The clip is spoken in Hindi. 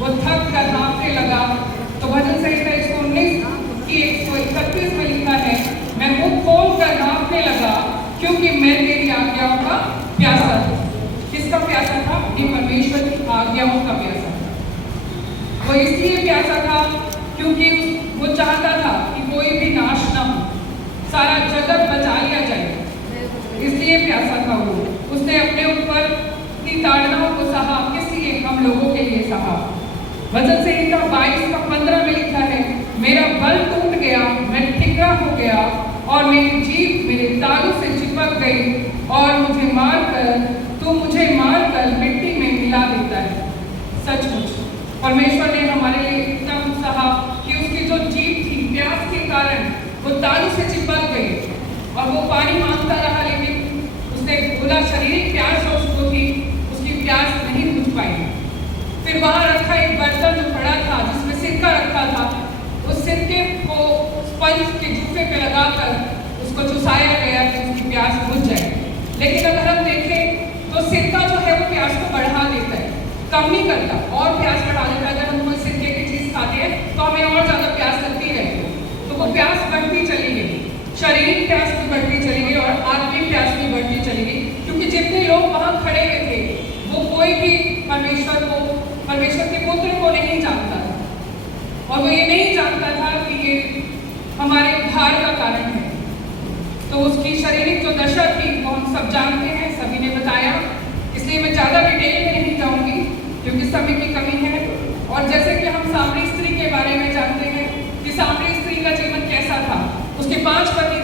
वो थक कर हाँफने लगा। तो भजन संहिता 119 की 131 में लिखा है, मैं मुंह खोल कर हाँफने लगा क्योंकि मैं तेरी आज्ञाओं का प्यासा था। किसका प्यासा था? कि परमेश्वर की आज्ञाओं का प्यासा था। वो इसलिए प्यासा था क्योंकि वो चाहता था कि कोई भी नाश ना हो, सारा जगत बचा लिया जाए, इसलिए प्यासा था वो। उसने अपने ऊपर की ताड़नाओं को सहा, किस लिए? हम लोगों के लिए सहा। भजन संहिता 22 का 15 में लिखा है, मेरा बल टूट गया, मैं ठिकरा हो गया और मेरी जीभ मेरे तालू से चिपक गई और मुझे मारकर मिट्टी में मिला देता है। सचमुच परमेश्वर ने हमारे लिए इतना कुछ सहा कि उसकी जो जीभ थी प्यास के कारण वो तालू से चिपक गई और वो पानी मांगता रहा, लेकिन उसने बोला शारीरिक प्यास जो उसको थी उसकी प्यास नहीं बुझ पाई। फिर वहां रखा एक बर्तन जो पड़ा था जिसमें सिरका रखा था, उस सिरके को स्पंज के जूफे पे लगाकर उसको चुसाया गया कि उसकी प्यास बुझ जाए। लेकिन अगर हम देखें तो सिरका जो है वो प्यास को बढ़ा देता है, कम नहीं करता, और प्यास बढ़ा देता है। अगर हम कोई सिरके की चीज खाते हैं तो हमें और ज्यादा प्यास लगती रहती है, तो वो प्यास बढ़ती चली गई, शारीरिक प्यास भी बढ़ती चली गई और आत्मिक प्यास भी बढ़ती चली गई। क्योंकि जितने लोग वहां खड़े हुए थे वो कोई भी परमेश्वर के पुत्र को नहीं जानता था, और वो ये नहीं जानता था कि ये हमारे उद्धार का कारण है। तो उसकी शारीरिक जो दशा थी वो हम सब जानते हैं, सभी ने बताया, इसलिए मैं ज़्यादा डिटेल में नहीं जाऊंगी क्योंकि समय की कमी है। और जैसे कि हम सामरी स्त्री के बारे में जानते हैं कि सामरी स्त्री का जीवन कैसा था, उसके 5 पति